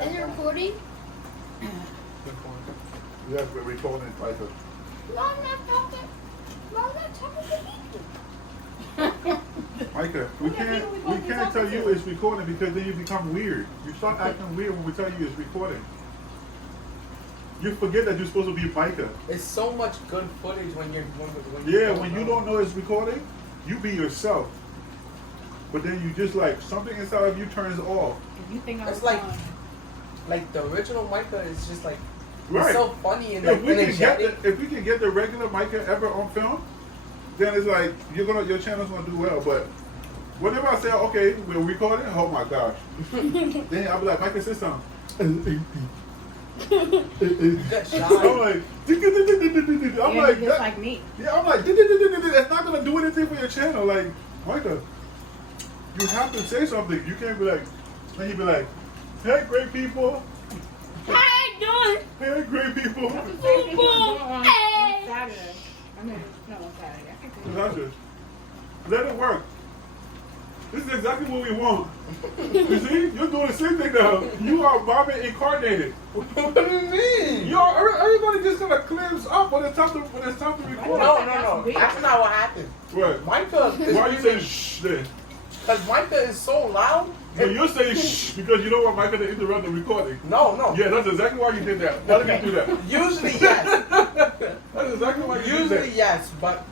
Is it recording? Yes, we're recording Micah. No, I'm not talking. No, I'm not talking to people. Micah, we can't tell you it's recording because then you become weird. You start acting weird when we tell you it's recording. You forget that you're supposed to be Micah. It's so much good footage when you're when you don't know it's recording, you be yourself. But then you just like something inside of you turns off. You think it's like the original Micah is just like right. It's so funny and like energetic. If we can get the regular Micah ever on film, then it's like your channel's gonna do well. But whenever I say okay, we're recording, oh my gosh, then I'll be like Micah said something. I'm like, I'm like, just like me. Yeah, I'm like, that's not gonna do anything for your channel. Like, Micah, you have to say something. You can't be like, then you be like, hey, great people. How you doing? Hey, great people. People. Hey. Saturday. I mean, no, on Saturday. I can do it. That's just, let it work. This is exactly what we want. You see, you're doing the same thing now. You are Marvin incarnated. What do you mean? Everybody just gonna cleanse up when it's time to record. No. That's not what happened. What? Micah. Why are you saying shh then? Because Micah is so loud. So you're saying shh because you don't want Micah to interrupt the recording. No. Yeah, that's exactly why you did that. Why did you do that? Usually yes. That's exactly why you did that. Usually yes, but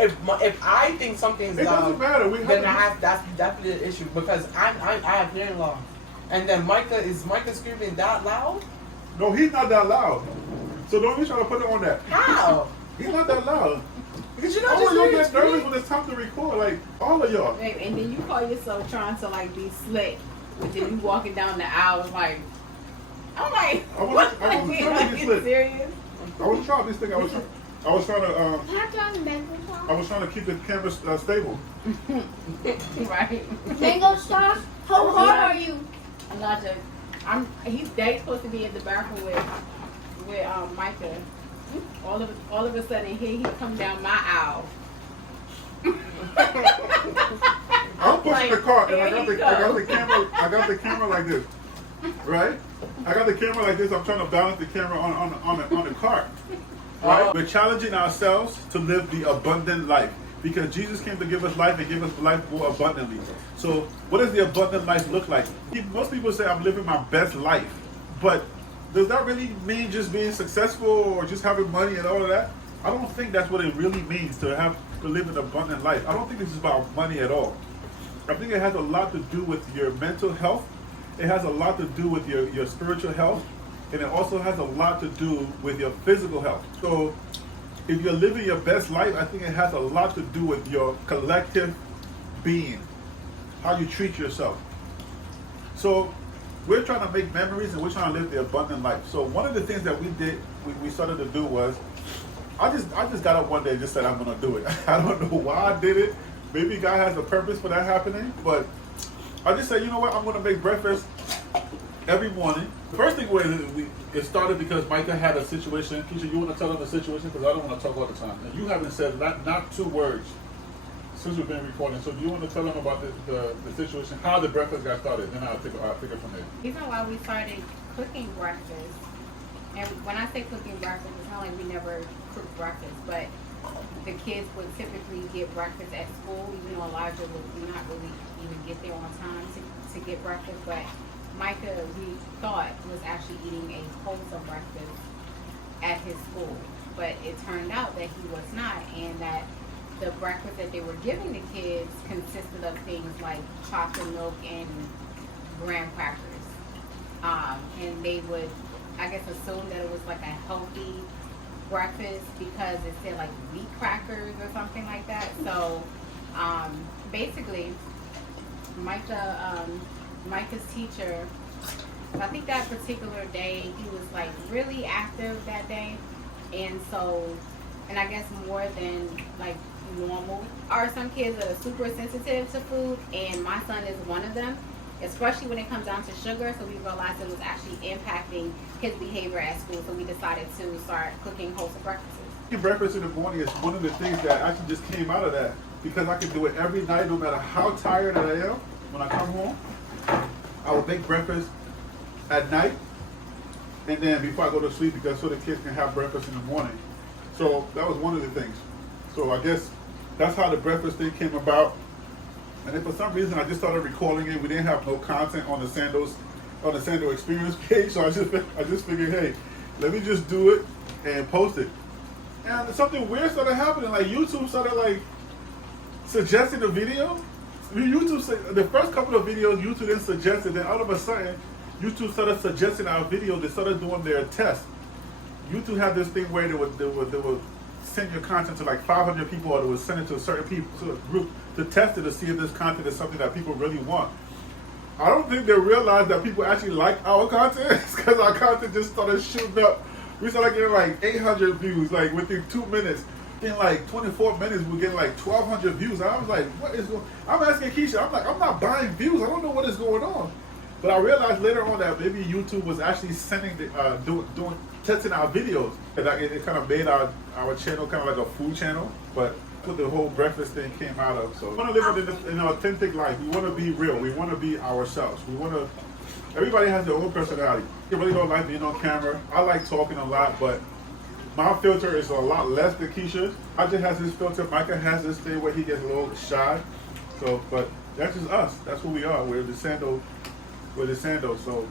if I think something's it loud, doesn't matter. Then that's definitely an issue because I have hearing loss, and then Micah screaming that loud. No, he's not that loud. So don't be trying to put it on that. How? He's not that loud. Did you not All of y'all just get nervous when it's time to record, like all of y'all. And then you call yourself trying to like be slick, but then you walking down the aisle like, I'm like, I wasn't trying to be slick. Serious? I was trying this thing. I was trying to. I was trying to keep the camera stable. Right. Mango sauce. How hard are you? I'm not just. He's supposed to be in the bathroom with Micah. All of a sudden, here he come down my aisle. I'm pushing the cart and I got the camera like this, right? I got the camera like this. I'm trying to balance the camera on the cart. Right? We're challenging ourselves to live the abundant life because Jesus came to give us life and give us life more abundantly. So, what does the abundant life look like? Most people say I'm living my best life, but does that really mean just being successful or just having money and all of that? I don't think that's what it really means to live an abundant life. I don't think this is about money at all. I think it has a lot to do with your mental health. It has a lot to do with your spiritual health. And it also has a lot to do with your physical health. So if you're living your best life, I think it has a lot to do with your collective being, how you treat yourself. So we're trying to make memories and we're trying to live the abundant life. So one of the things that we started to do was, I just got up one day and just said I'm gonna do it. I don't know why I did it. Maybe God has a purpose for that happening, but I just said, you know what, I'm gonna make breakfast every morning. The first thing it started because Micah had a situation. Keisha, you want to tell them the situation? Because I don't want to talk all the time. And you haven't said not 2 words since we've been recording. So do you want to tell them about the situation, how the breakfast got started? Then I'll take it from there. The reason why we started cooking breakfast, and when I say cooking breakfast, it's not like we never cook breakfast, but the kids would typically get breakfast at school, even though Elijah would not really even get there on time to get breakfast. But Micah, we thought, was actually eating a wholesome breakfast at his school, but it turned out that he was not, and that the breakfast that they were giving the kids consisted of things like chocolate milk and graham crackers, and they would, I guess, assume that it was like a healthy breakfast because it said like wheat crackers or something like that. So basically, Micah's teacher, I think that particular day he was like really active that day, and I guess more than like normal. Are some kids that are super sensitive to food, and my son is one of them, especially when it comes down to sugar. So we realized it was actually impacting his behavior at school, so we decided to start cooking wholesome breakfasts. Breakfast in the morning is one of the things that actually just came out of that because I can do it every night no matter how tired I am. When I come home, I will make breakfast at night, and then before I go to sleep, because so the kids can have breakfast in the morning. So that was one of the things. So I guess that's how the breakfast thing came about. And then for some reason I just started recording it. We didn't have no content on the Sando Experience page, so I just figured, hey, let me just do it and post it. And something weird started happening. Like YouTube started like suggesting the video. The first couple of videos YouTube didn't suggest it. Then all of a sudden, YouTube started suggesting our videos. They started doing their tests. YouTube had this thing where they would send your content to like 500 people, or they would send it to a certain people, to a group, to test it to see if this content is something that people really want. I don't think they realized that people actually like our content, because our content just started shooting up. We started getting like 800 views, like within 2 minutes. In like 24 minutes, we're getting like 1,200 views. And I was like, what is going on? I'm asking Keisha, I'm like, I'm not buying views. I don't know what is going on. But I realized later on that maybe YouTube was actually sending, testing our videos. And it kind of made our channel kind of like a food channel. But what the whole breakfast thing came out of. So we want to live an authentic life. We want to be real. We want to be ourselves. We want to, everybody has their own personality. You really don't like being on camera. I like talking a lot, but my filter is a lot less than Keisha's. I just has his filter. Micah has this thing where he gets a little shy. So, but that's just us. That's who we are. We're the Sando. So